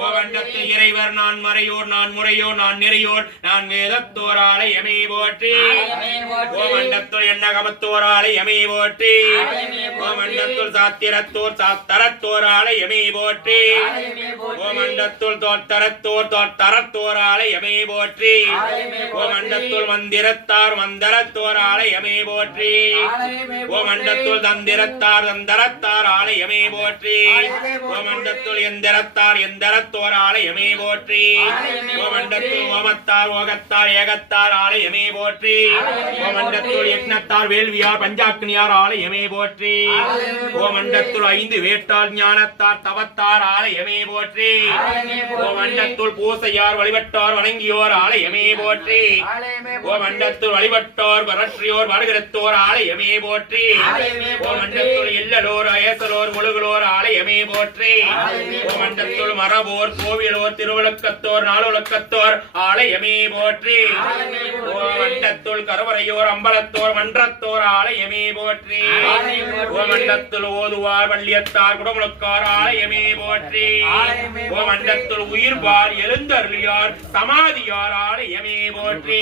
கோவண்டத்து இறைவர் நான் மறையோர் நான் முறையோர் நான் நெறியோர் நான் வேதத்தோர் ஆலயமே போற்றி. கோமண்டத்துள் எண்ணகமத்தோர் ஆலயமே போற்றி. கோமண்டத்துள் சாத்திரத்தோர் சாத்தரத்தோர் ஆலயமே போற்றி. கோமண்டத்துள் தோத்தரத்தோர் தோத்தரத்தோர் ஆலயமே போற்றி. ஆலயமே போற்றி கோமண்டத்துள் மந்திரத்தார் மந்தரத்தோர் ஆலயமே போற்றி போற்றி கோமண்டத்துள் தந்திரத்தார் தந்தரத்தார் ஆலயமே போற்றி போற்றி. கோமண்டத்துள் எந்திரத்தார் எந்திரத்தோர் ஆலயமே போற்றி கோமண்டத்துள் போற்றி. ஓமத்தார் ஓகத்தார் ஏகத்தார் ஆலயமே போற்றி கோமண்டத்துள் போற்றி. யக்னத்தார் வேள்வியார் பஞ்சாக்னியார் ஆலயமே போற்றி போற்றி. கோமண்டத்துள் ஐந்து வேட்டார் ஞானத்தார் தவத்தார் ஆலயமே போற்றி போற்றி. கோமண்டத்துள் பூசையார் வழிபட்டார் வணங்கியோர் ஆலயமே போற்றி கோமண்டத்துள் வழிபட்டோர் வரற்றியோர் வருகிறத்தோர் ஆலயமே போற்றி. கோமண்டத்துள் இல்லலோர் அயசலோர் முழுகுலோர் ஆலயமே போற்றி. கோமண்டத்துள் மரபோர் கோவிலோர் திருவிளக்கத்தோர் நாளுலக்கத்தோர் ஆலயமே போற்றி. கோமண்டத்துள் கருவறையோர் அம்பலத்தோர் மன்றத்தோர் ஆலயமே போற்றி. கோமண்டத்துள் ஓதுவார் வள்ளியத்தார் குடமுழுக்கார் ஆலயமே போற்றி. கோமண்டத்துள் உயிர்பார் எழுந்தருளியார் சமாதியார் ஆலயமே போற்றி